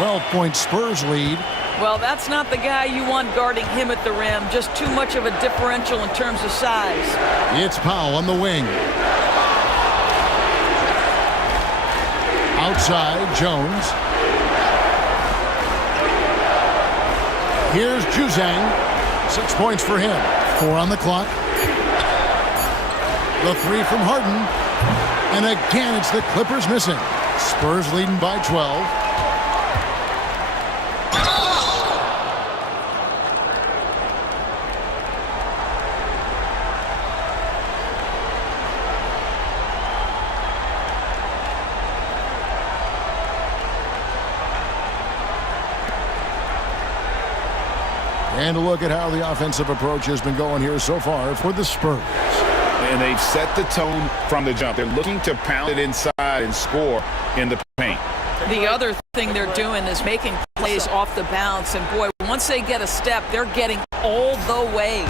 12-point Spurs lead. Well, that's not the guy you want guarding him at the rim. Just too much of a differential in terms of size. It's Powell on the wing. Outside, Jones. Here's Juzang. 6 points for him. 4 on the clock. The three from Harden. And again, it's the Clippers missing. Spurs leading by 12. And a look at how the offensive approach has been going here so far for the Spurs. And they've set the tone from the jump. They're looking to pound it inside and score in the paint. The other thing they're doing is making plays off the bounce. And, boy, once they get a step, they're getting all the way.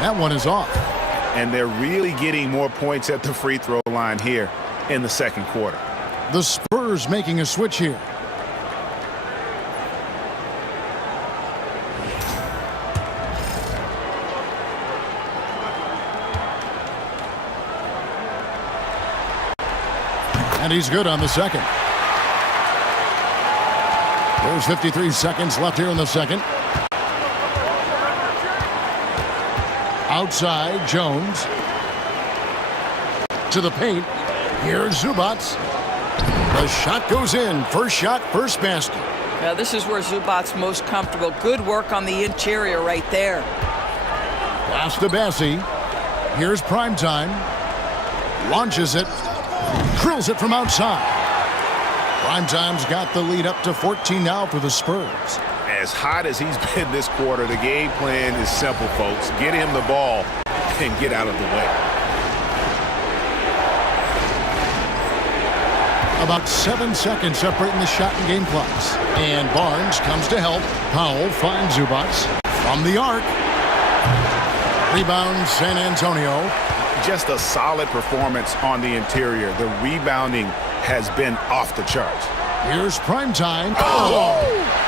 That one is off. And they're really getting more points at the free throw line here in the second quarter. The Spurs making a switch here. And he's good on the second. There's 53 seconds left here in the second. Outside, Jones. To the paint. Here's Zubac. The shot goes in. First shot, first basket. Now, this is where Zubac's most comfortable. Good work on the interior right there. Pass to Bassi. Here's Primetime. Launches it. Drills it from outside. Primetime's got the lead up to 14 now for the Spurs. As hot as he's been this quarter, the game plan is simple, folks. Get him the ball and get out of the way. About 7 seconds separating the shot and game clocks. And Barnes comes to help. Powell finds Zubac from the arc. Rebound, San Antonio. Just a solid performance on the interior. The rebounding has been off the charts. Here's Primetime. Oh!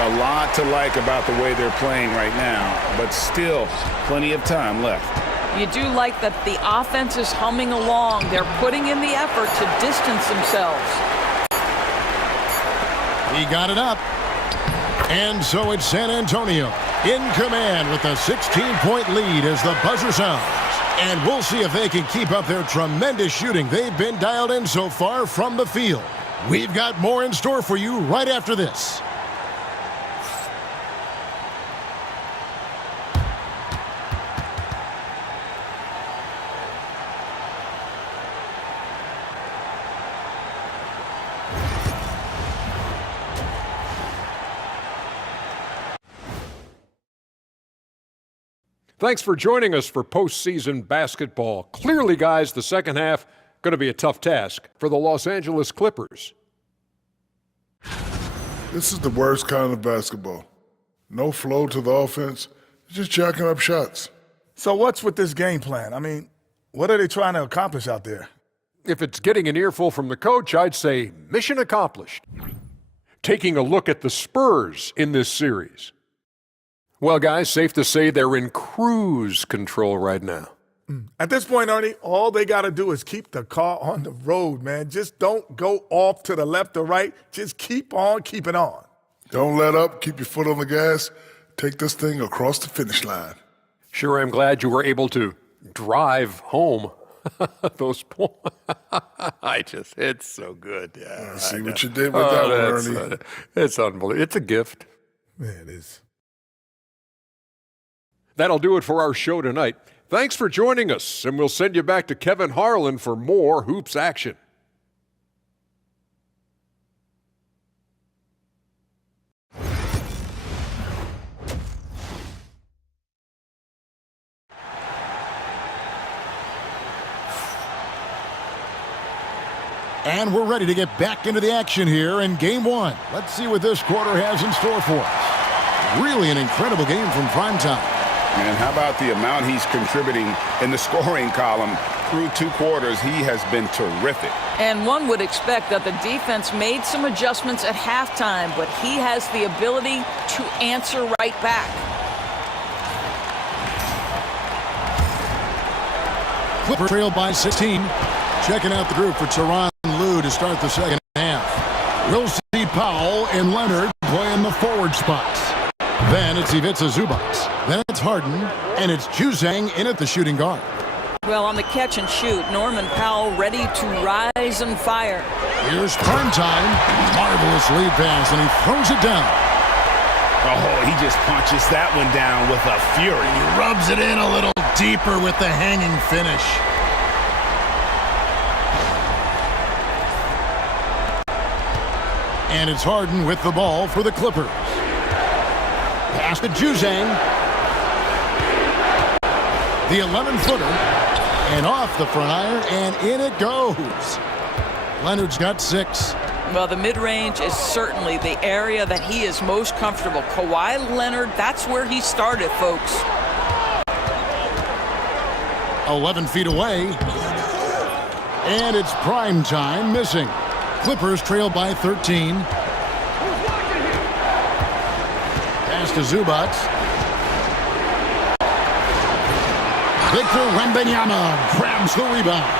A lot to like about the way they're playing right now, but still plenty of time left. You do like that the offense is humming along. They're putting in the effort to distance themselves. He got it up. And so it's San Antonio in command with a 16-point lead as the buzzer sounds. And we'll see if they can keep up their tremendous shooting they've been dialed in so far from the field. We've got more in store for you right after this. Thanks for joining us for postseason basketball. Clearly, guys, the second half going to be a tough task for the Los Angeles Clippers. This is the worst kind of basketball. No flow to the offense, just jacking up shots. So what's with this game plan? I mean, what are they trying to accomplish out there? If it's getting an earful from the coach, I'd say mission accomplished. Taking a look at the Spurs in this series. Well, guys, safe to say they're in cruise control right now. At this point, Ernie, all they got to do is keep the car on the road, man. Just don't go off to the left or right. Just keep on keeping on. Don't let up. Keep your foot on the gas. Take this thing across the finish line. Sure, I'm glad you were able to drive home. Those points. It's so good. Yeah, I see what you did with that one, Ernie. It's unbelievable. It's a gift. Yeah, it is. That'll do it for our show tonight. Thanks for joining us, and we'll send you back to Kevin Harlan for more Hoops action. And we're ready to get back into the action here in Game 1. Let's see what this quarter has in store for us. Really an incredible game from primetime. And how about the amount he's contributing in the scoring column? Through 2 quarters, he has been terrific. And one would expect that the defense made some adjustments at halftime, but he has the ability to answer right back. Clippers trail by 16. Checking out the group for Tyronn Lue to start the second half. We'll see Powell and Leonard play in the forward spots. Then it's Ivica Zubac. Then it's Harden. And it's Juzang in at the shooting guard. Well, on the catch and shoot, Norman Powell ready to rise and fire. Here's primetime. Marvelous lead pass, and he throws it down. Oh, he just punches that one down with a fury. He rubs it in a little deeper with the hanging finish. And it's Harden with the ball for the Clippers. Pass to Juzang. The 11-footer. And off the front iron, and in it goes. Leonard's got 6. Well, the mid-range is certainly the area that he is most comfortable. Kawhi Leonard, that's where he started, folks. 11 feet away. And it's prime time missing. Clippers trail by 13. Pass to Zubac. Victor Wembanyama grabs the rebound.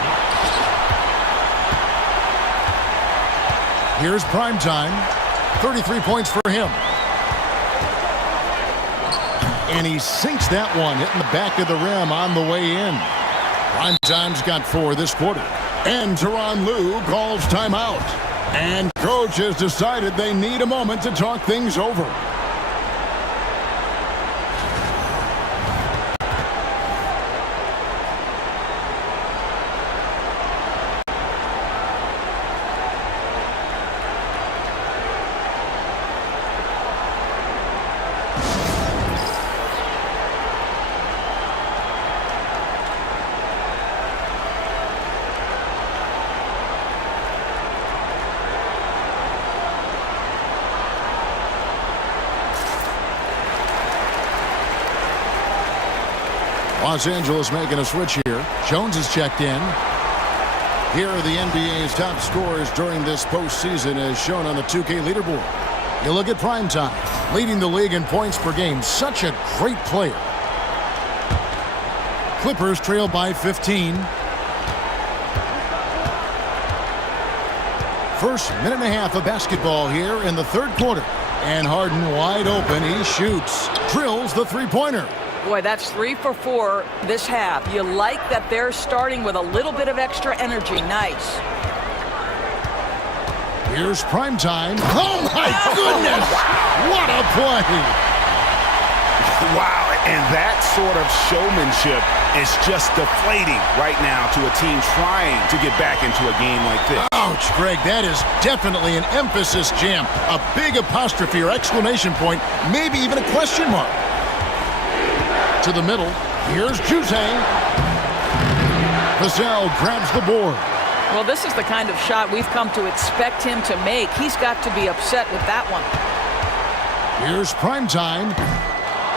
Here's primetime. 33 points for him. And he sinks that one, hitting the back of the rim on the way in. Primetime's got 4 this quarter. And Tyronn Lue calls timeout. And coach has decided they need a moment to talk things over. Los Angeles making a switch here. Jones is checked in. Here are the NBA's top scorers during this postseason as shown on the 2K leaderboard. You look at primetime, leading the league in points per game. Such a great player. Clippers trail by 15. First minute and a half of basketball here in the third quarter. And Harden wide open. He shoots. Drills the three-pointer. Boy, that's 3 for 4 this half. You like that they're starting with a little bit of extra energy. Nice. Here's primetime. Oh, my goodness! What a play! Wow, and that sort of showmanship is just deflating right now to a team trying to get back into a game like this. Ouch, Greg, that is definitely an emphasis jam. A big apostrophe or exclamation point, maybe even a question mark. To the middle, here's Juzang. Vassell grabs the board. Well, this is the kind of shot we've come to expect him to make. He's got to be upset with that one. Here's primetime.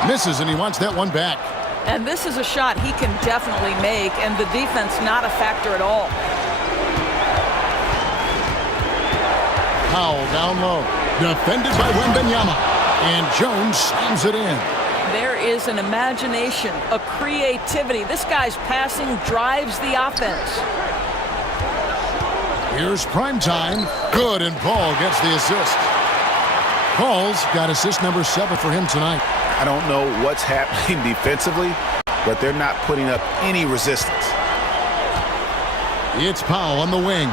Misses, and he wants that one back. And this is a shot he can definitely make, and the defense not a factor at all. Powell down low. Defended by Wembanyama. And Jones slams it in. There is an imagination, a creativity. This guy's passing drives the offense. Here's primetime. Good, and Paul gets the assist. Paul's got assist number 7 for him tonight. I don't know what's happening defensively, but they're not putting up any resistance. It's Powell on the wing.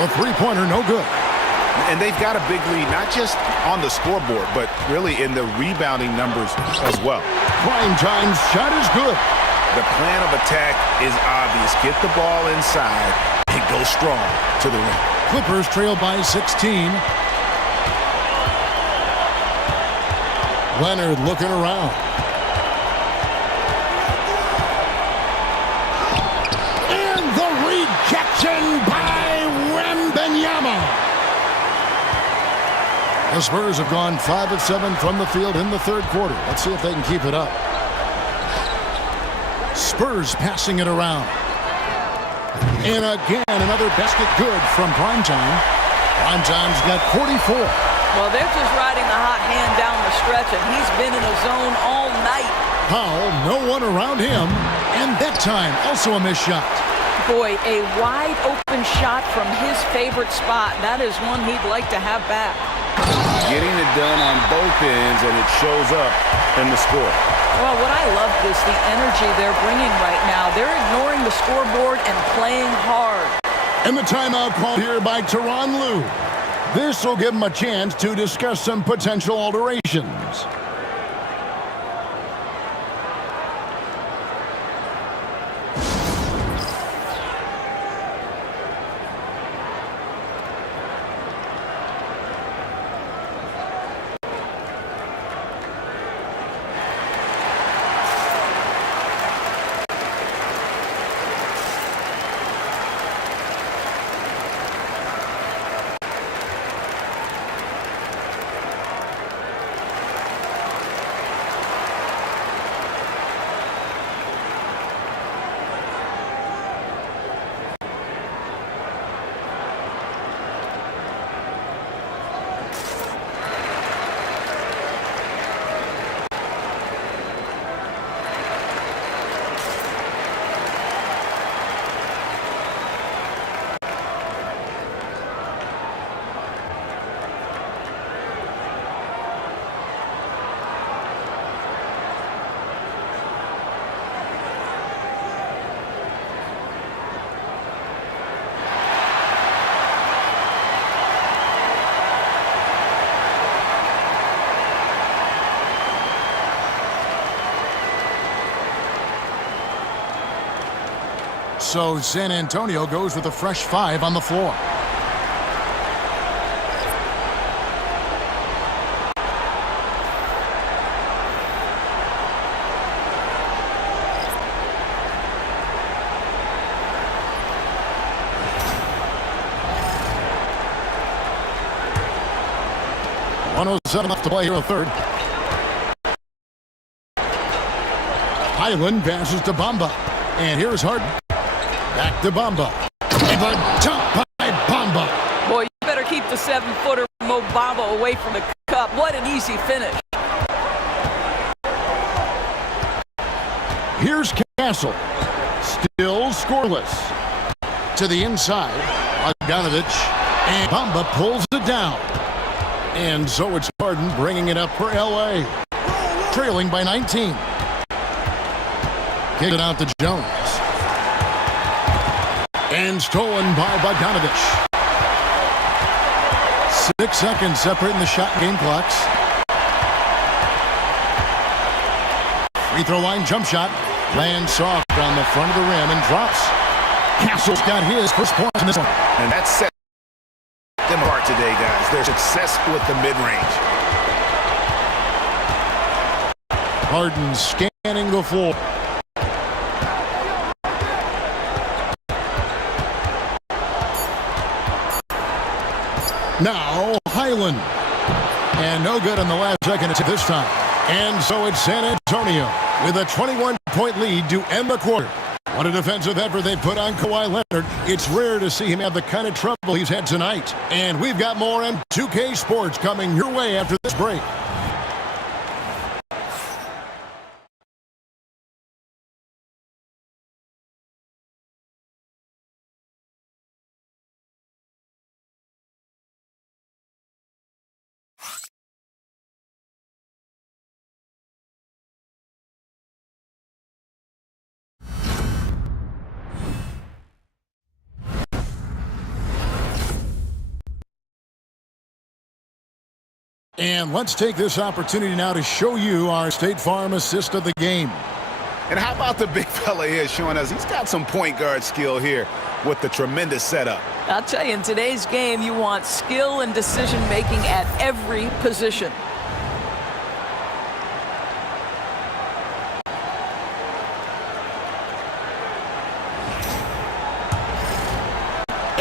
A three-pointer, no good. And they've got a big lead, not just on the scoreboard, but really in the rebounding numbers as well. Primetime's shot is good. The plan of attack is obvious. Get the ball inside and go strong to the rim. Clippers trail by 16. Leonard looking around. And the rejection by The Spurs have gone 5 of 7 from the field in the third quarter. Let's see if they can keep it up. Spurs passing it around. And again, another basket good from Primetime. Primetime's got 44. Well, they're just riding the hot hand down the stretch, and he's been in a zone all night. Powell, no one around him. And that time, also a missed shot. Boy, a wide open shot from his favorite spot. That is one he'd like to have back. Getting it done on both ends, and it shows up in the score. Well, what I love is the energy they're bringing right now. They're ignoring the scoreboard and playing hard. And the timeout called here by Tyronn Lue. This will give them a chance to discuss some potential alterations. So San Antonio goes with a fresh 5 on the floor. .107 left to play here in the third. Highland passes to Bamba. And here's Harden. Back to Bamba. And the jump by Bamba. Boy, you better keep the 7-footer Mo Bamba away from the cup. What an easy finish. Here's Castle. Still scoreless. To the inside. Bogdanovich. And Bamba pulls it down. And so it's Harden bringing it up for L.A. Trailing by 19. Kick it out to Jones. And stolen by Bogdanovich. 6 seconds separating the shot game clocks. Free throw line jump shot. Lands soft on the front of the rim and drops. Castle's got his first point in this one. And that set them apart today, guys. Their success with the mid-range. Harden scanning the floor. Now, Highland. And no good on the last second this time. And so it's San Antonio with a 21-point lead to end the quarter. What a defensive effort they put on Kawhi Leonard. It's rare to see him have the kind of trouble he's had tonight. And we've got more M2K Sports coming your way after this break. And let's take this opportunity now to show you our State Farm assist of the game. And how about the big fella here showing us he's got some point guard skill here with the tremendous setup. I'll tell you, in today's game, you want skill and decision-making at every position.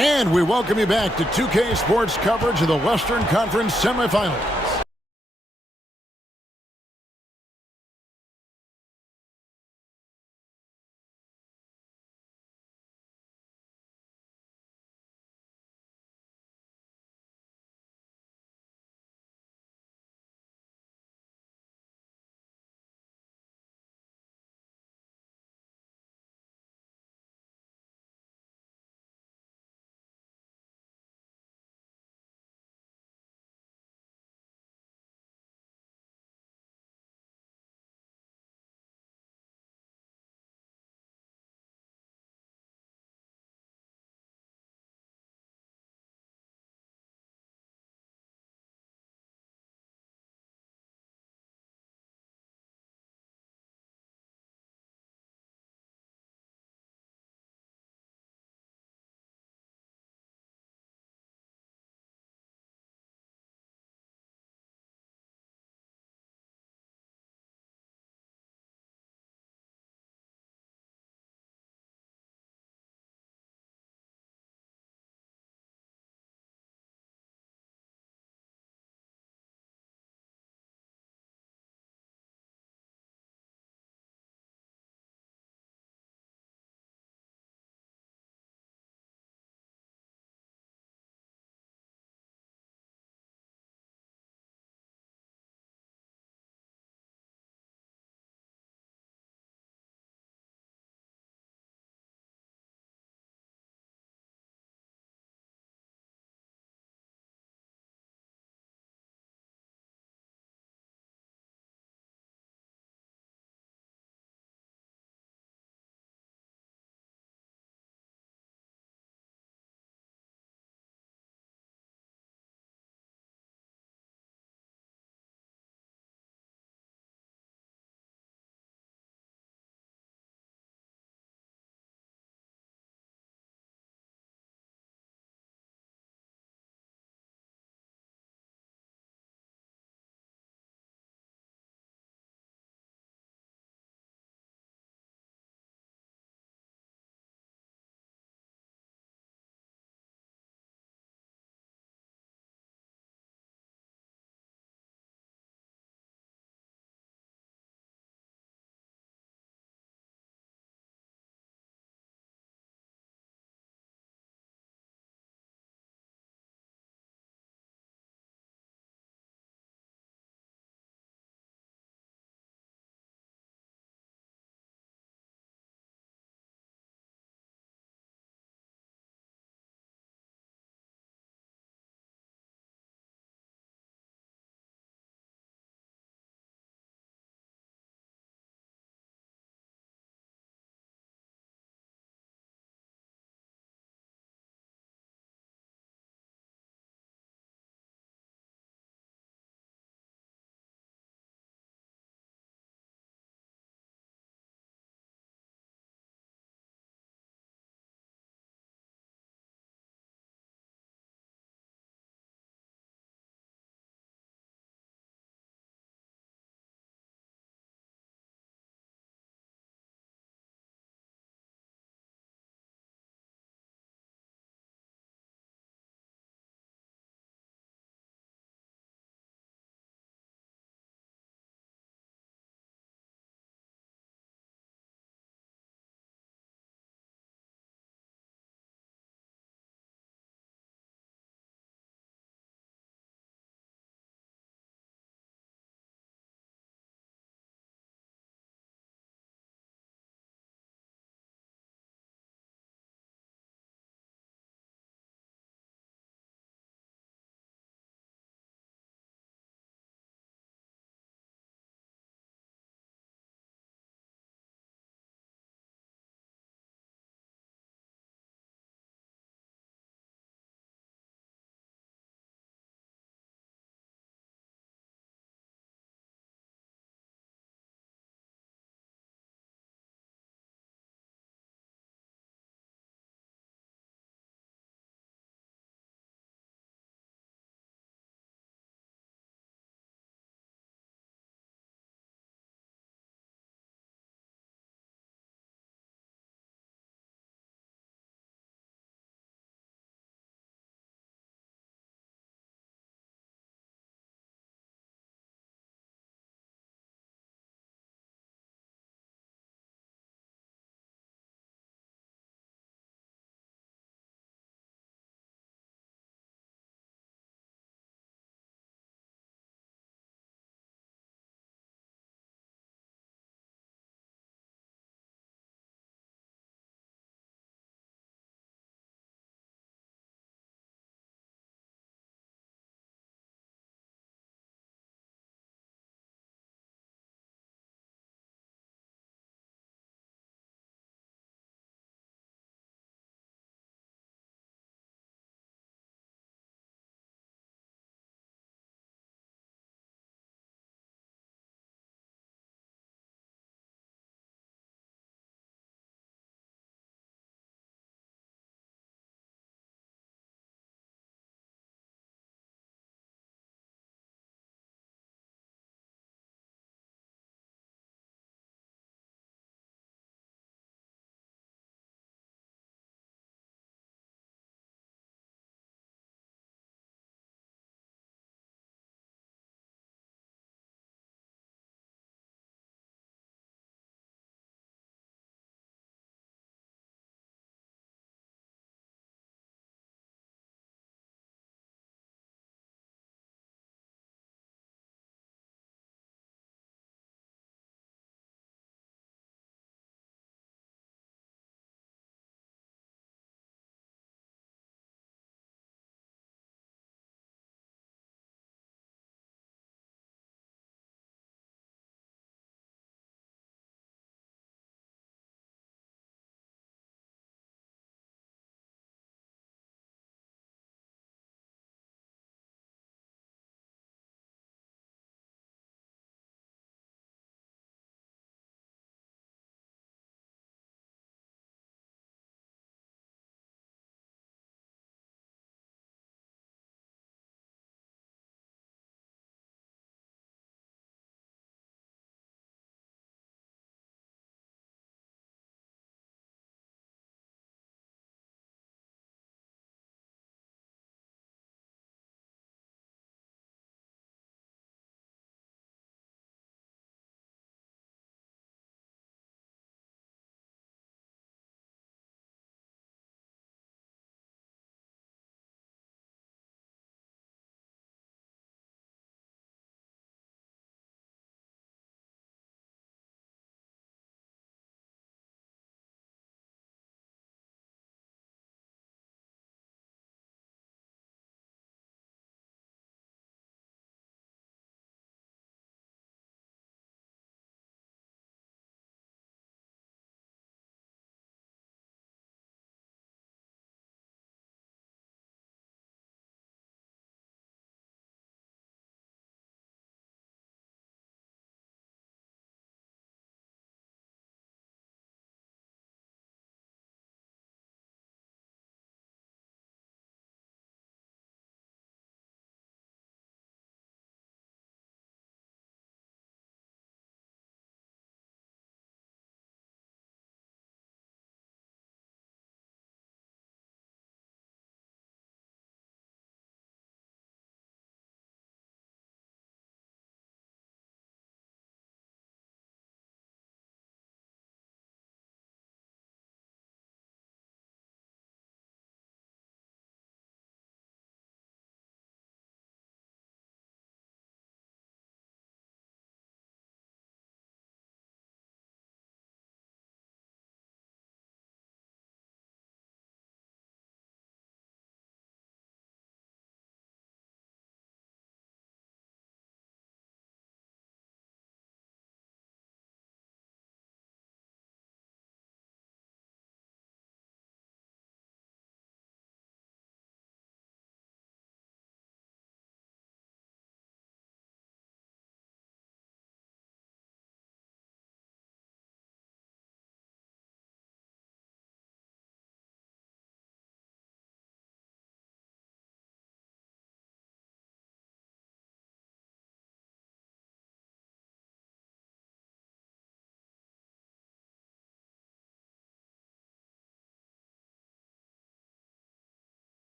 And we welcome you back to 2K Sports coverage of the Western Conference semifinals.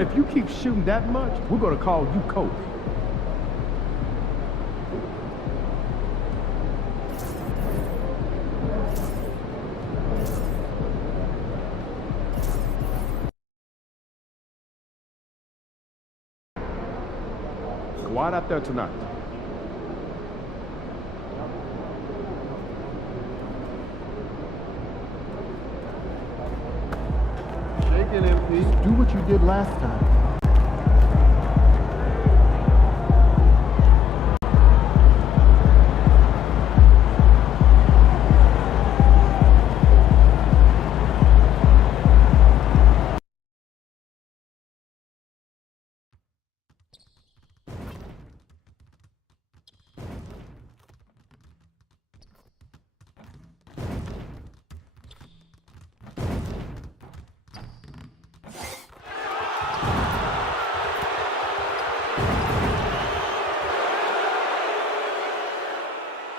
And if you keep shooting that much, we're going to call you coach. Quiet out there tonight. Shake it, MP. Do what you did last time.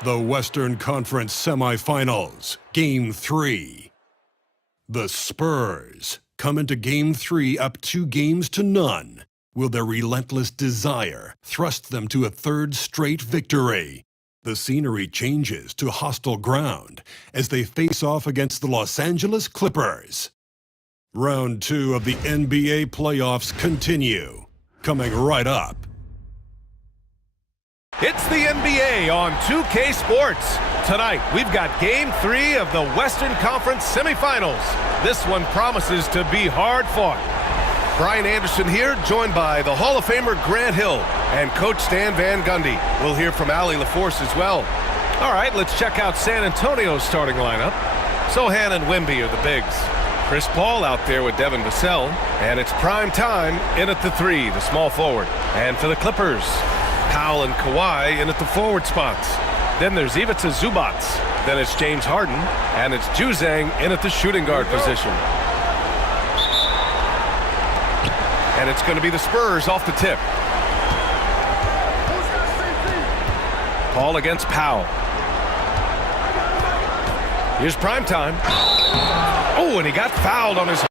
The Western Conference Semifinals, Game 3. The Spurs come into Game 3 up 2-0. Will their relentless desire thrust them to a third straight victory? The scenery changes to hostile ground as they face off against the Los Angeles Clippers. Round 2 of the NBA playoffs continue, coming right up. It's the NBA on 2K Sports. Tonight, we've got Game 3 of the Western Conference Semifinals. This one promises to be hard fought. Brian Anderson here, joined by the Hall of Famer Grant Hill and Coach Stan Van Gundy. We'll hear from Allie LaForce as well. All right, let's check out San Antonio's starting lineup. Sohan and Wemby are the bigs. Chris Paul out there with Devin Vassell. And it's prime time in at the 3, the small forward. And for the Clippers, Powell and Kawhi in at the forward spots. Then there's Ivica Zubac. Then it's James Harden. And it's Juzang in at the shooting guard position. And it's going to be the Spurs off the tip. Paul against Powell. Here's prime time. Oh, and he got fouled on his...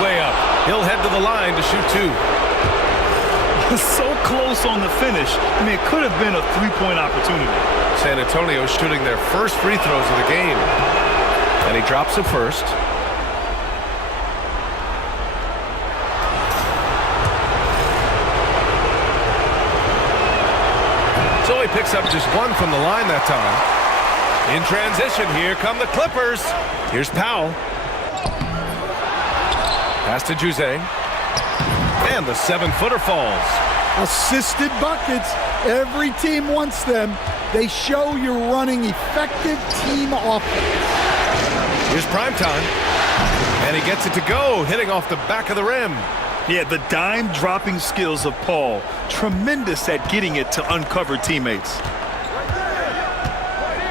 way up. He'll head to the line to shoot 2. So close on the finish. I mean, it could have been a three-point opportunity. San Antonio shooting their first free throws of the game. And he drops it first. So he picks up just 1 from the line that time. In transition, here come the Clippers. Here's Powell. Pass to Juzang. And the 7-footer falls. Assisted buckets. Every team wants them. They show you're running effective team offense. Here's prime time. And he gets it to go, hitting off the back of the rim. Yeah, the dime-dropping skills of Paul. Tremendous at getting it to uncover teammates.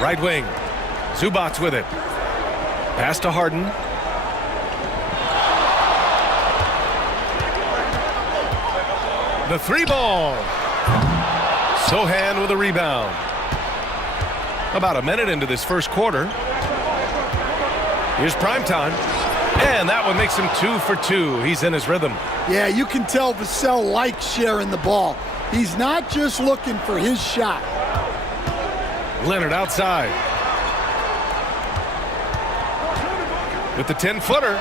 Right wing. Zubac with it. Pass to Harden. The 3-ball. Sohan with a rebound. About a minute into this first quarter. Here's prime time. And that one makes him 2 for 2. He's in his rhythm. Yeah, you can tell Vassell likes sharing the ball. He's not just looking for his shot. Leonard outside. With the 10-footer.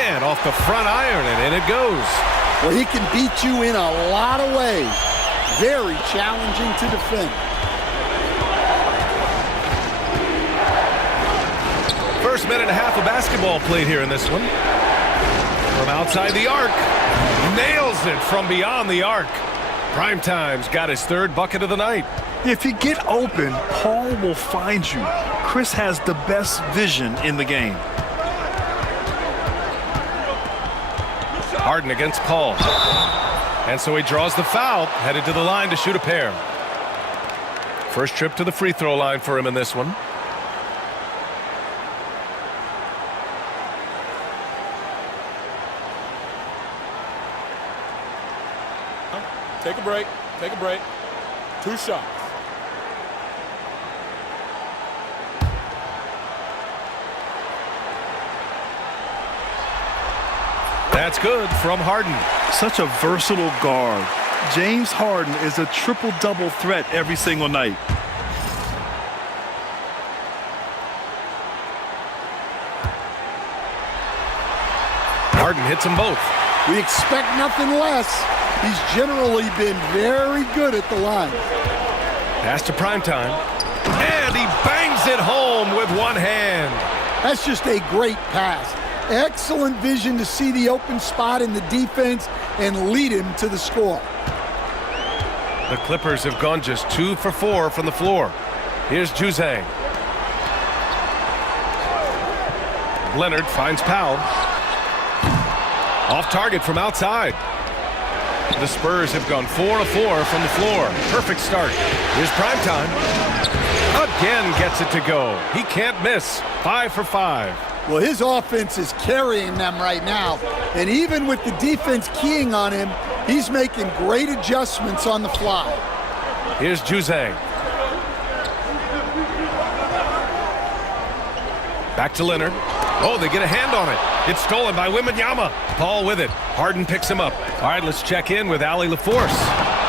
And off the front iron, and in it goes. Well, he can beat you in a lot of ways. Very challenging to defend. First minute and a half of basketball played here in this one. From outside the arc. Nails it from beyond the arc. Primetime's got his 3rd bucket of the night. If you get open, Paul will find you. Chris has the best vision in the game. Harden against Paul. And so he draws the foul, headed to the line to shoot a pair. First trip to the free throw line for him in this one. Take a break. Take a break. 2 shots. That's good from Harden. Such a versatile guard. James Harden is a triple-double threat every single night. Harden hits them both. We expect nothing less. He's generally been very good at the line. Pass to primetime. And he bangs it home with one hand. That's just a great pass. Excellent vision to see the open spot in the defense and lead him to the score. The Clippers have gone just 2 for 4 from the floor. Here's Juzang. Leonard finds Powell. Off target from outside. The Spurs have gone 4 of 4 from the floor. Perfect start. Here's primetime. Again gets it to go. He can't miss. 5 for 5. Well, his offense is carrying them right now. And even with the defense keying on him, he's making great adjustments on the fly. Here's Juzang. Back to Leonard. Oh, they get a hand on it. It's stolen by Wembanyama. Paul with it. Harden picks him up. All right, let's check in with Allie LaForce.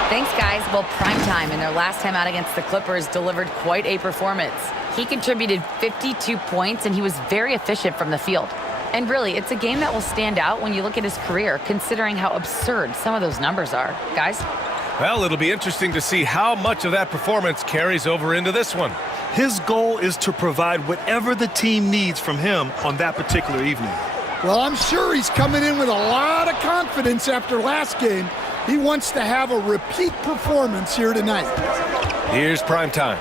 Thanks, guys. Well, primetime in their last time out against the Clippers delivered quite a performance. He contributed 52 points, and he was very efficient from the field. And really, it's a game that will stand out when you look at his career, considering how absurd some of those numbers are. Guys? Well, it'll be interesting to see how much of that performance carries over into this one. His goal is to provide whatever the team needs from him on that particular evening. Well, I'm sure he's coming in with a lot of confidence after last game. He wants to have a repeat performance here tonight. Here's primetime.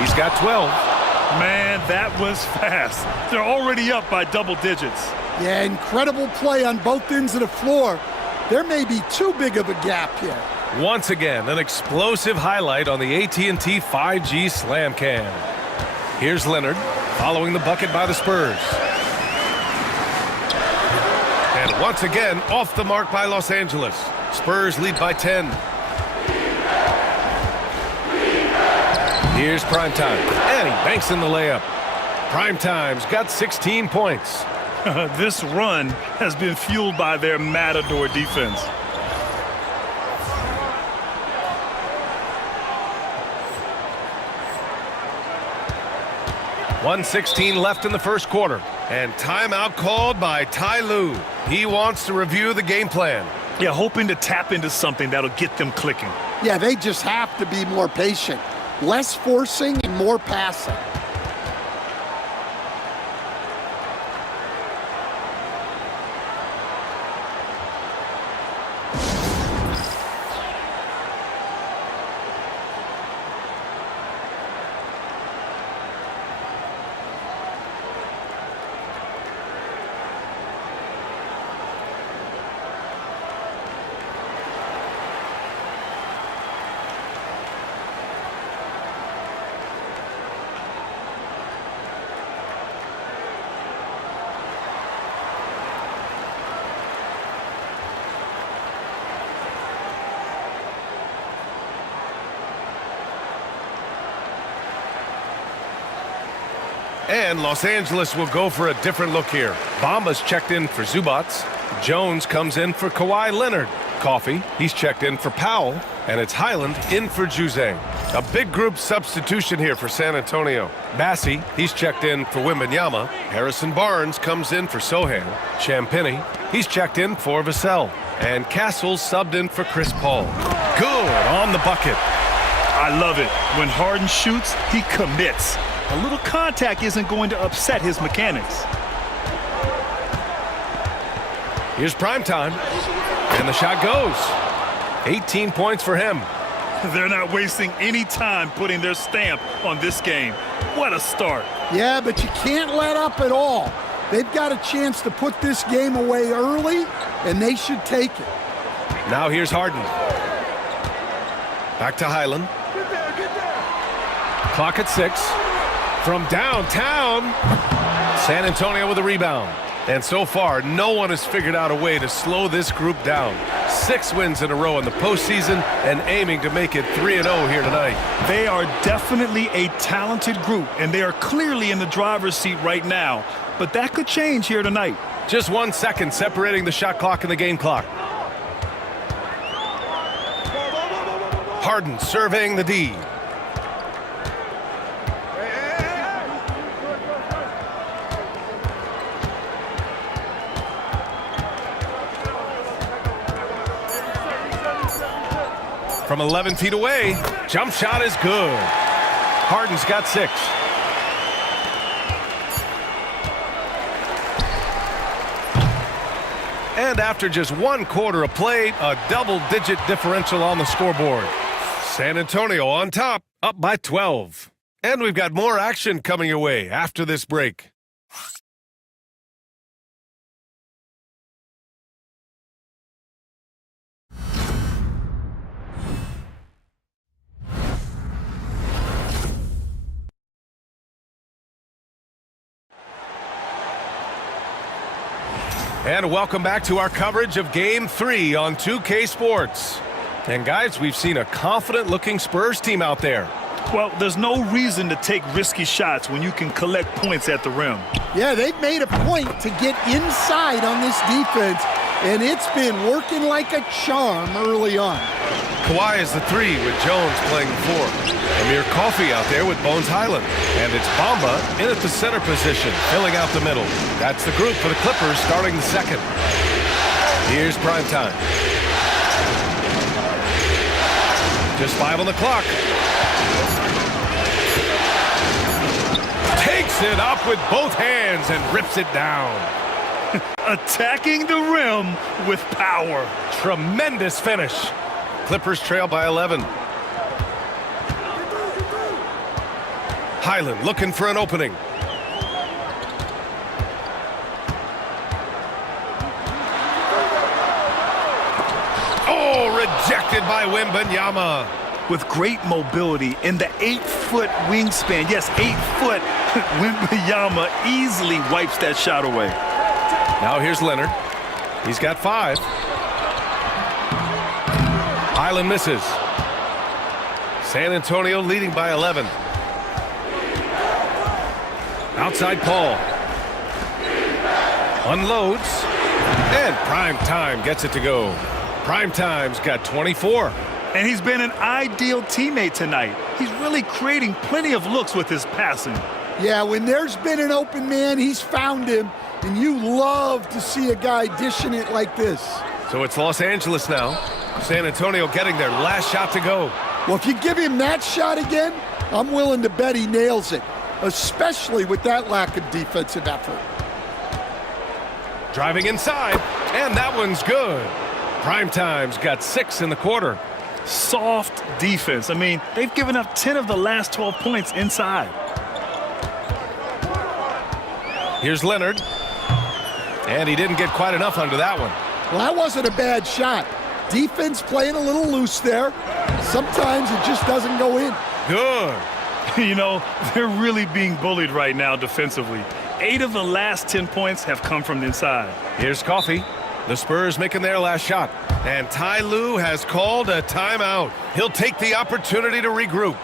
He's got 12. Man, that was fast. They're already up by double digits. Yeah, incredible play on both ends of the floor. There may be too big of a gap here. Once again, an explosive highlight on the AT&T 5G Slam Cam. Here's Leonard, following the bucket by the Spurs. And once again, off the mark by Los Angeles. Spurs lead by 10. Here's primetime, and he banks in the layup. Primetime's got 16 points. This run has been fueled by their matador defense. .116 left in the first quarter. And timeout called by Ty Lue. He wants to review the game plan. Yeah, hoping to tap into something that'll get them clicking. Yeah, they just have to be more patient. Less forcing and more passing. And Los Angeles will go for a different look here. Bamba's checked in for Zubats. Jones comes in for Kawhi Leonard. Coffey, he's checked in for Powell. And it's Highland in for Juzang. A big group substitution here for San Antonio. Bassi, he's checked in for Wembanyama. Harrison Barnes comes in for Sohan. Champagnie, he's checked in for Vassell. And Castle's subbed in for Chris Paul. Good on the bucket. I love it. When Harden shoots, he commits. A little contact isn't going to upset his mechanics. Here's primetime. And the shot goes. 18 points for him. They're not wasting any time putting their stamp on this game. What a start. Yeah, but you can't let up at all. They've got a chance to put this game away early, and they should take it. Now here's Harden. Back to Highland. Clock at 6. From downtown, San Antonio with a rebound. And so far, no one has figured out a way to slow this group down. 6 wins in a row in the postseason and aiming to make it 3-0 here tonight. They are definitely a talented group, and they are clearly in the driver's seat right now. But that could change here tonight. Just 1 second separating the shot clock and the game clock. Harden surveying the D. From 11 feet away, jump shot is good. Harden's got 6. And after just 1 quarter of play, a double-digit differential on the scoreboard. San Antonio on top, up by 12. And we've got more action coming your way after this break. And welcome back to our coverage of Game 3 on 2K Sports. And guys, we've seen a confident-looking Spurs team out there. Well, there's no reason to take risky shots when you can collect points at the rim. Yeah, they've made a point to get inside on this defense, and it's been working like a charm early on. Kawhi is the 3 with Jones playing the 4. Amir Coffey out there with Bones Highland. And it's Bamba in at the center position, filling out the middle. That's the group for the Clippers starting the second. Here's prime time. Just 5 on the clock. Takes it up with both hands and rips it down. Attacking the rim with power. Tremendous finish. Clippers trail by 11. Highland looking for an opening. Oh, rejected by Wembanyama. With great mobility and the 8-foot wingspan. Yes, 8-foot. Wembanyama easily wipes that shot away. Now here's Leonard. He's got 5. Highland misses. San Antonio leading by 11. Outside Paul. Unloads. And Prime Time gets it to go. Prime Time's got 24. And he's been an ideal teammate tonight. He's really creating plenty of looks with his passing. Yeah, when there's been an open man, he's found him. And you love to see a guy dishing it like this. So it's Los Angeles now. San Antonio getting their last shot to go. Well, if you give him that shot again, I'm willing to bet he nails it, especially with that lack of defensive effort. Driving inside, and that one's good. Primetime's got 6 in the quarter. Soft defense. I mean, they've given up 10 of the last 12 points inside. Here's Leonard. And he didn't get quite enough under that one. Well, that wasn't a bad shot. Defense playing a little loose there. Sometimes it just doesn't go in. Good. You know, they're really being bullied right now defensively. 8 of the last 10 points have come from the inside. Here's Coffey. The Spurs making their last shot. And Ty Lue has called a timeout. He'll take the opportunity to regroup.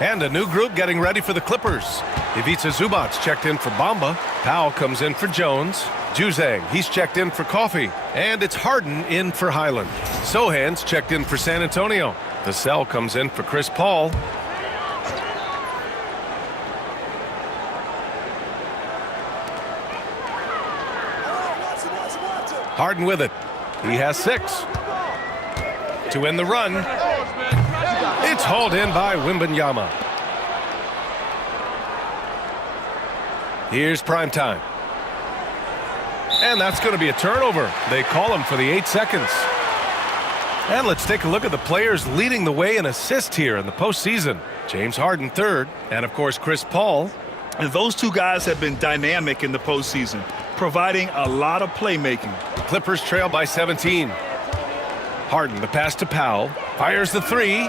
And a new group getting ready for the Clippers. Ivica Zubac's checked in for Bamba. Powell comes in for Jones. Juzang, he's checked in for Coffey. And it's Harden in for Highland. Sohan's checked in for San Antonio. Vassell comes in for Chris Paul. Harden with it. He has 6. To end the run. It's hauled in by Wembanyama. Here's prime time. And that's going to be a turnover. They call him for the 8 seconds. And let's take a look at the players leading the way in assists here in the postseason. James Harden 3rd, and of course Chris Paul. And those two guys have been dynamic in the postseason, providing a lot of playmaking. The Clippers trail by 17. Harden, the pass to Powell, fires the 3.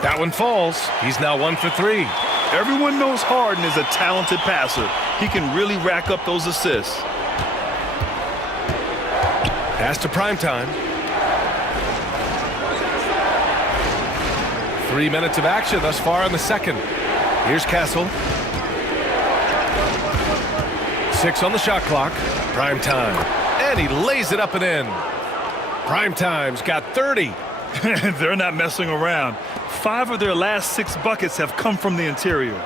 That one falls. He's now 1 for 3. Everyone knows Harden is a talented passer. He can really rack up those assists. Pass to primetime. 3 minutes of action thus far in the second. Here's Castle. 6 on the shot clock. Prime time. And he lays it up and in. Prime time's got 30. They're not messing around. 5 of their last 6 buckets have come from the interior.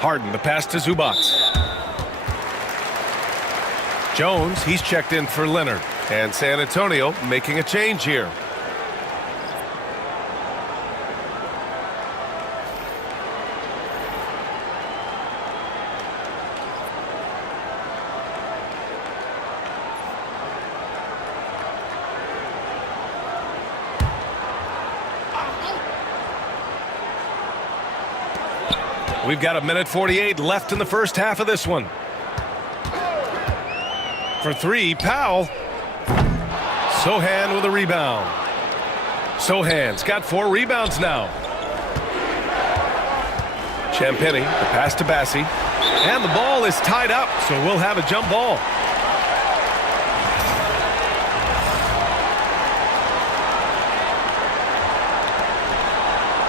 Harden, the pass to Zubac. Jones, he's checked in for Leonard. And San Antonio making a change here. We've got 1:48 left in the first half of this one. For 3, Powell. Sohan with a rebound. Sohan's got 4 rebounds now. Champagny, the pass to Bassi. And the ball is tied up, so we'll have a jump ball.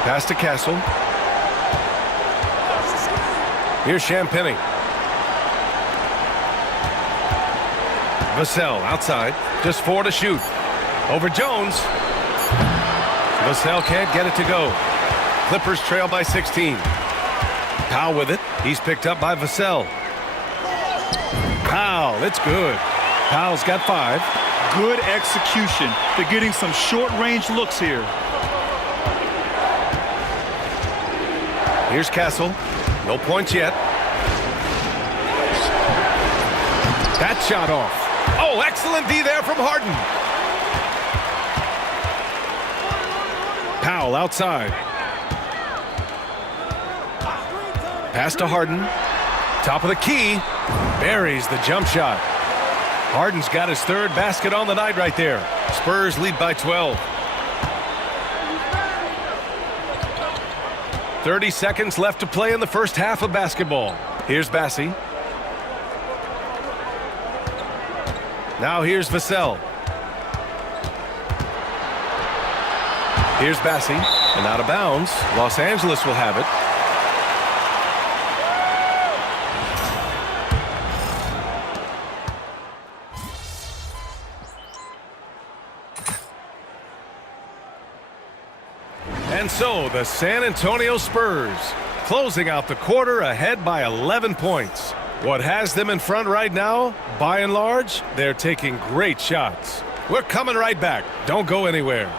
Pass to Castle. Here's Champagny. Vassell outside. Just 4 to shoot. Over Jones. Vassell can't get it to go. Clippers trail by 16. Powell with it. He's picked up by Vassell. Powell, it's good. Powell's got 5. Good execution. They're getting some short-range looks here. Here's Castle. No points yet. That shot off. Oh, excellent D there from Harden. Powell outside. Pass to Harden. Top of the key. Buries the jump shot. Harden's got his 3rd basket on the night right there. Spurs lead by 12. 30 seconds left to play in the first half of basketball. Here's Bassi. Now here's Vassell. Here's Bassi. And out of bounds. Los Angeles will have it. And so the San Antonio Spurs closing out the quarter ahead by 11 points. What has them in front right now, by and large, they're taking great shots. We're coming right back. Don't go anywhere.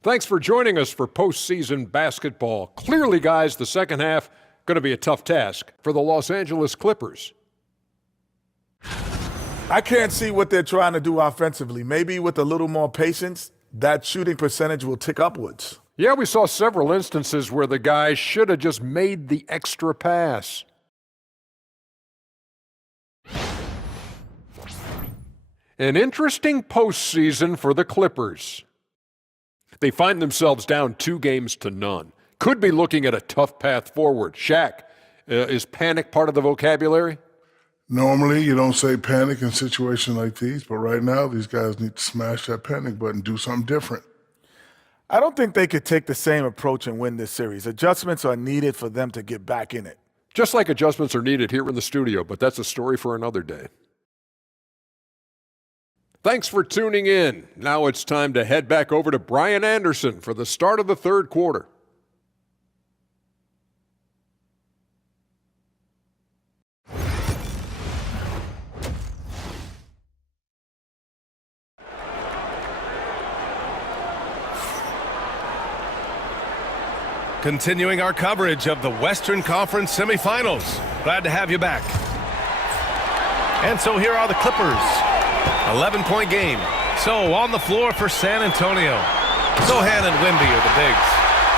Thanks for joining us for postseason basketball. Clearly, guys, the second half going to be a tough task for the Los Angeles Clippers. I can't see what they're trying to do offensively. Maybe with a little more patience, that shooting percentage will tick upwards. Yeah, we saw several instances where the guys should have just made the extra pass. An interesting postseason for the Clippers. They find themselves down 2-0. Could be looking at a tough path forward. Shaq, is panic part of the vocabulary? Normally, you don't say panic in situations like these, but right now, these guys need to smash that panic button, do something different. I don't think they could take the same approach and win this series. Adjustments are needed for them to get back in it. Just like adjustments are needed here in the studio, but that's a story for another day. Thanks for tuning in. Now it's time to head back over to Brian Anderson for the start of the third quarter. Continuing our coverage of the Western Conference semifinals. Glad to have you back. And so here are the Clippers. 11-point game. So on the floor for San Antonio. Sohan and Wemby are the bigs.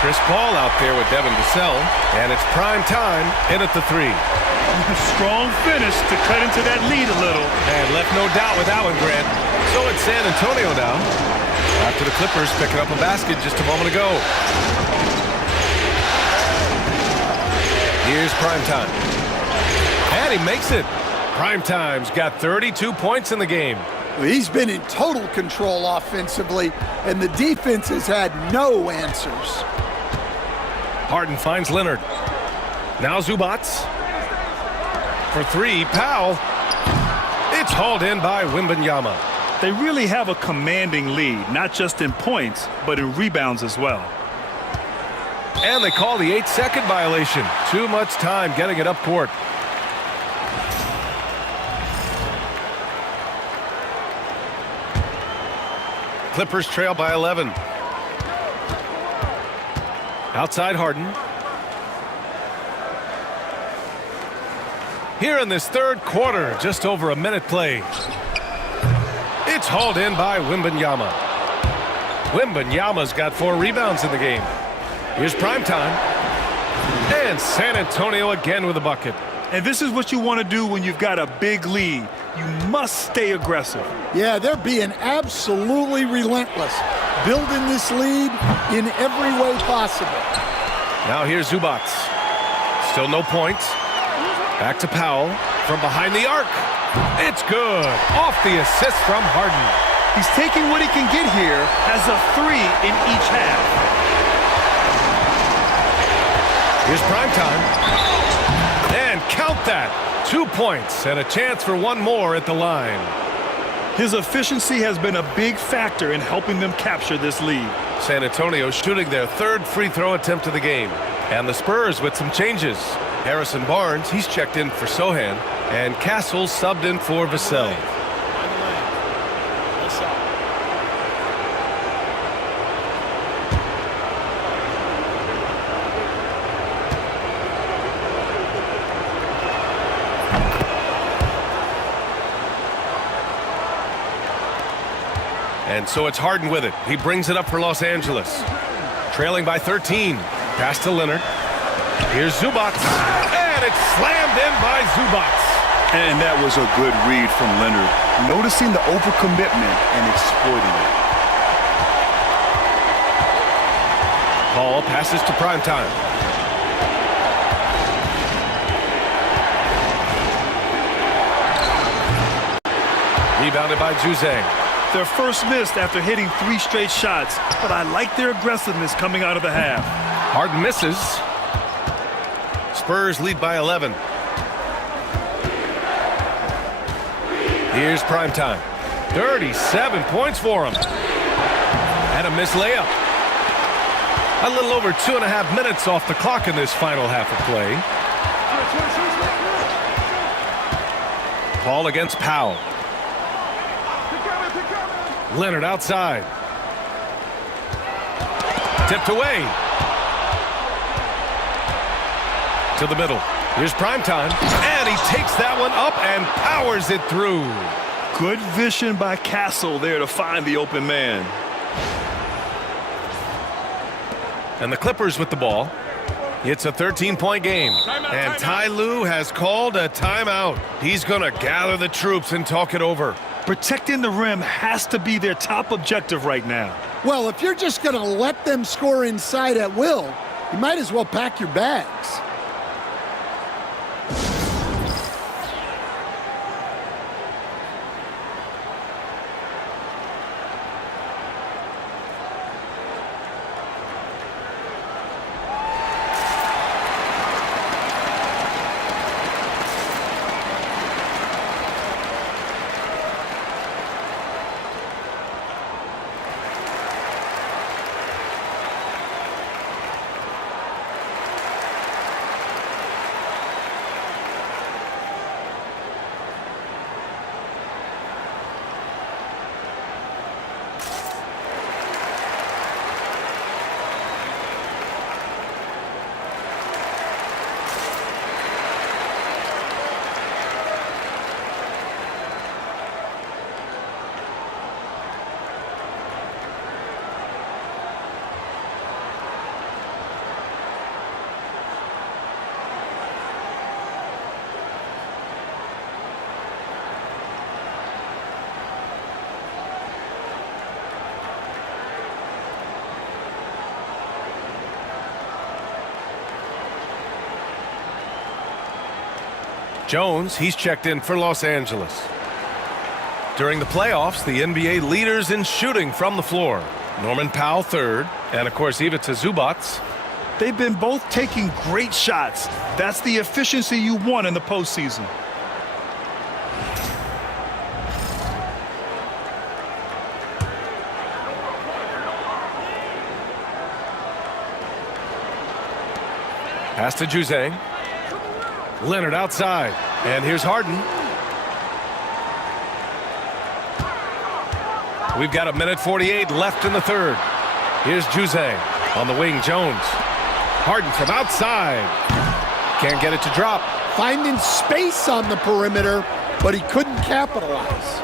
Chris Paul out there with Devin Vassell. And it's prime time in at the 3. Strong finish to cut into that lead a little. And left no doubt with that one, Grant. So it's San Antonio now. After the Clippers picking up a basket just a moment ago. Here's Primetime. And he makes it. Primetime's got 32 points in the game. He's been in total control offensively, and the defense has had no answers. Harden finds Leonard. Now Zubac. For 3, Powell. It's hauled in by Wembanyama. They really have a commanding lead, not just in points, but in rebounds as well. And they call the 8-second violation. Too much time getting it up court. Clippers trail by 11. Outside Harden. Here in this third quarter, just over a minute played. It's hauled in by Wembanyama. Wembanyama's got 4 rebounds in the game. Here's Primetime. And San Antonio again with a bucket. And this is what you want to do when you've got a big lead. You must stay aggressive. Yeah, they're being absolutely relentless, building this lead in every way possible. Now here's Zubac. Still no points. Back to Powell from behind the arc. It's good. Off the assist from Harden. He's taking what he can get here as a 3 in each half. Here's Primetime. And count that. 2 points and a chance for one more at the line. His efficiency has been a big factor in helping them capture this lead. San Antonio shooting their 3rd free throw attempt of the game. And the Spurs with some changes. Harrison Barnes, he's checked in for Sohan. And Castle subbed in for Vassell. And so it's Harden with it. He brings it up for Los Angeles. Trailing by 13. Pass to Leonard. Here's Zubac. And it's slammed in by Zubac. And that was a good read from Leonard. Noticing the overcommitment and exploiting it. Paul passes to Primetime. Rebounded by Juzang. Their first missed after hitting 3 straight shots, but I like their aggressiveness coming out of the half. Harden misses. Spurs lead by 11. Here's Primetime. 37 points for him. And a missed layup. A little over 2.5 minutes off the clock in this final half of play. Paul against Powell. Leonard outside. Tipped away. To the middle. Here's Primetime. And he takes that one up and powers it through. Good vision by Castle there to find the open man. And the Clippers with the ball. It's a 13-point game. And Ty Lue has called a timeout. He's going to gather the troops and talk it over. Protecting the rim has to be their top objective right now. Well, if you're just going to let them score inside at will, you might as well pack your bags. Jones, he's checked in for Los Angeles. During the playoffs, the NBA leaders in shooting from the floor. Norman Powell third, and of course Ivica Zubac. They've been both taking great shots. That's the efficiency you want in the postseason. Pass to Juzang. Leonard outside, and here's Harden. We've got 1:48 left in the third. Here's Juzang on the wing. Jones. Harden from outside. Can't get it to drop. Finding space on the perimeter, but he couldn't capitalize.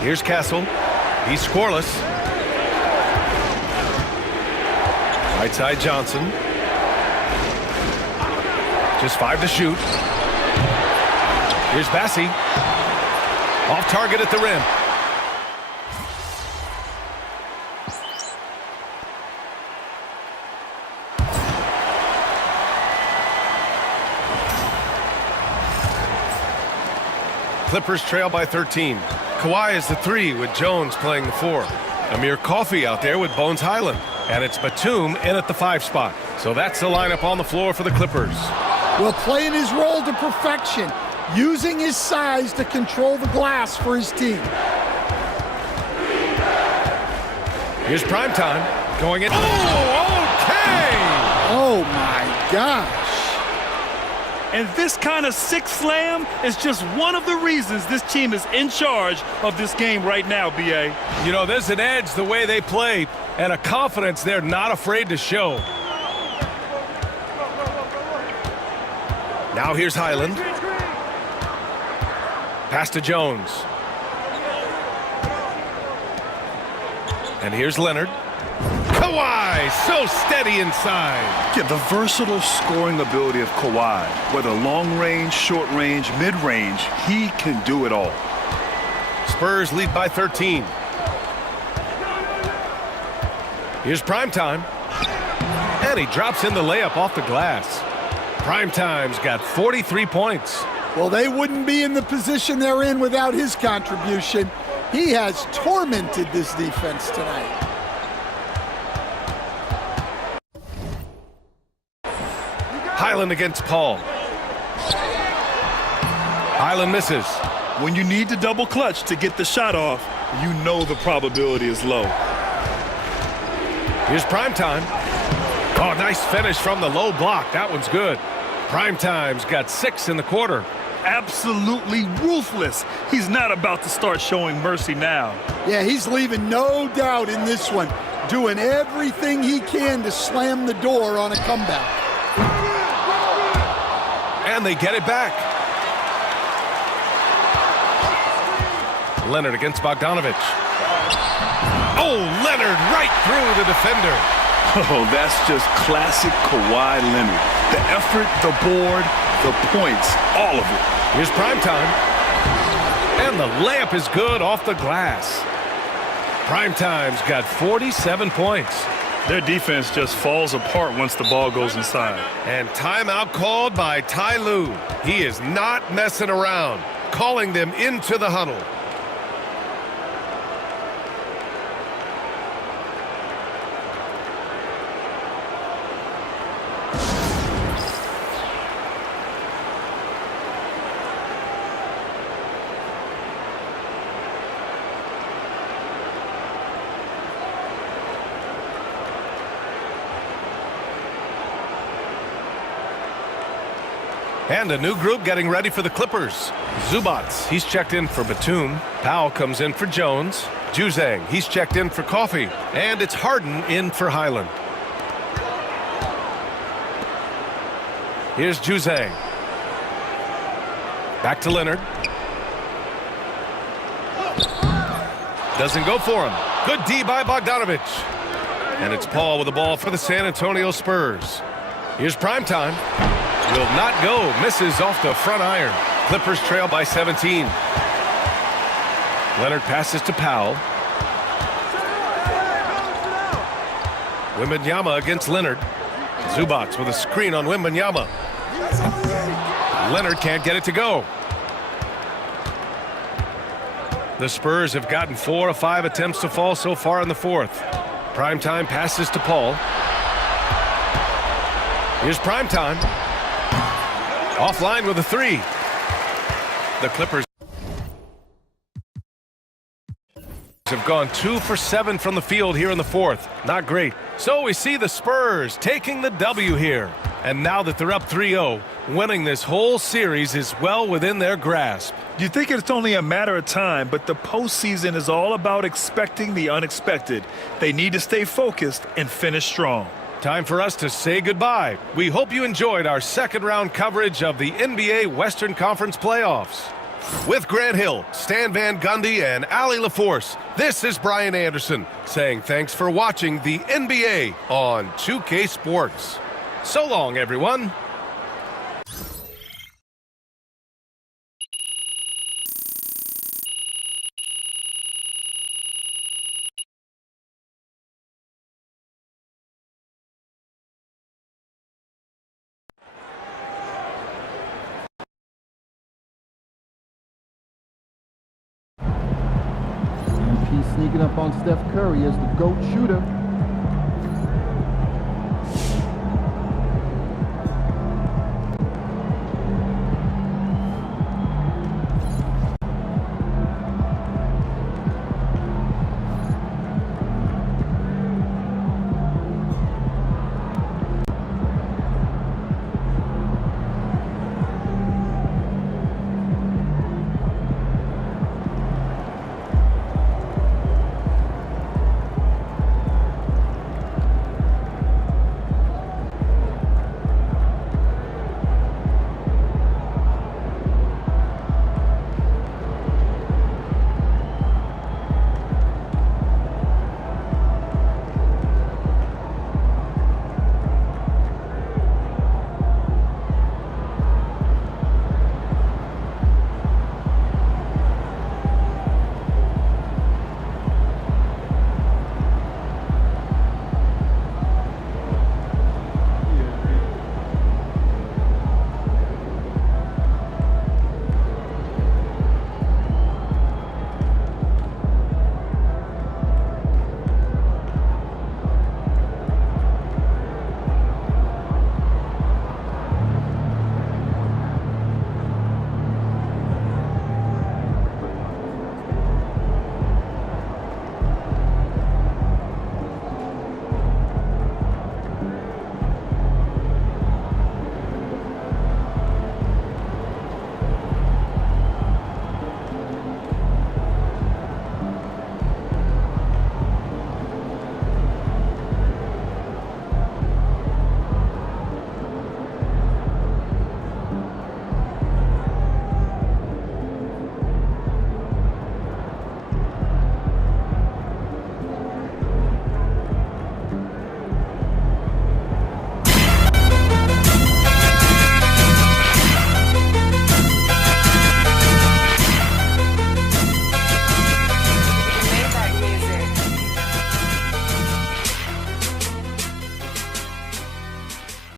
Here's Castle. He's scoreless. Right side Johnson. Just 5 to shoot. Here's Bassi. Off target at the rim. Clippers trail by 13. Kawhi is the 3 with Jones playing the 4. Amir Coffey out there with Bones Highland. And it's Batum in at the 5 spot. So that's the lineup on the floor for the Clippers. Well, playing his role to perfection, using his size to control the glass for his team. Here's Primetime going in. Oh, okay! Oh, my gosh. And this kind of sick slam is just one of the reasons this team is in charge of this game right now, B.A. You know, there's an edge the way they play and a confidence they're not afraid to show. Now here's Highland. Pass to Jones. And here's Leonard. Kawhi, so steady inside. Yeah, the versatile scoring ability of Kawhi, whether long range, short range, mid range, he can do it all. Spurs lead by 13. Here's Primetime. And he drops in the layup off the glass. Primetime's got 43 points. Well, they wouldn't be in the position they're in without his contribution. He has tormented this defense tonight. Highland against Paul. Highland misses. When you need to double clutch to get the shot off, you know the probability is low. Here's Primetime. Oh, nice finish from the low block. That one's good. Primetime's got 6 in the quarter. Absolutely ruthless. He's not about to start showing mercy now. Yeah, he's leaving no doubt in this one, doing everything he can to slam the door on a comeback. And they get it back. Leonard against Bogdanovich. Oh, Leonard right through the defender. Oh, that's just classic Kawhi Leonard. The effort, the board, the points, all of it. Here's primetime. And the layup is good off the glass. Primetime's got 47 points. Their defense just falls apart once the ball goes inside. And timeout called by Ty Lue. He is not messing around, calling them into the huddle. And a new group getting ready for the Clippers. Zubats, he's checked in for Batum. Powell comes in for Jones. Juzang, he's checked in for Coffey. And it's Harden in for Highland. Here's Juzang. Back to Leonard. Doesn't go for him. Good D by Bogdanovich. And it's Paul with the ball for the San Antonio Spurs. Here's primetime. Will not go. Misses off the front iron. Clippers trail by 17. Leonard passes to Powell. Wembanyama against Leonard. Zubats with a screen on Wembanyama. Leonard can't get it to go. The Spurs have gotten 4 of 5 attempts to fall so far in the fourth. Primetime passes to Paul. Here's primetime. Offline with a three. The Clippers have gone 2 for 7 from the field here in the fourth. Not great. So we see the Spurs taking the W here. And now that they're up 3-0, winning this whole series is well within their grasp. You think it's only a matter of time, but the postseason is all about expecting the unexpected. They need to stay focused and finish strong. Time for us to say goodbye. We hope you enjoyed our second round coverage of the NBA Western Conference playoffs. With Grant Hill, Stan Van Gundy, and Allie LaForce, this is Brian Anderson saying thanks for watching the NBA on 2K Sports. So long, everyone. MP sneaking up on Steph Curry as the GOAT shooter.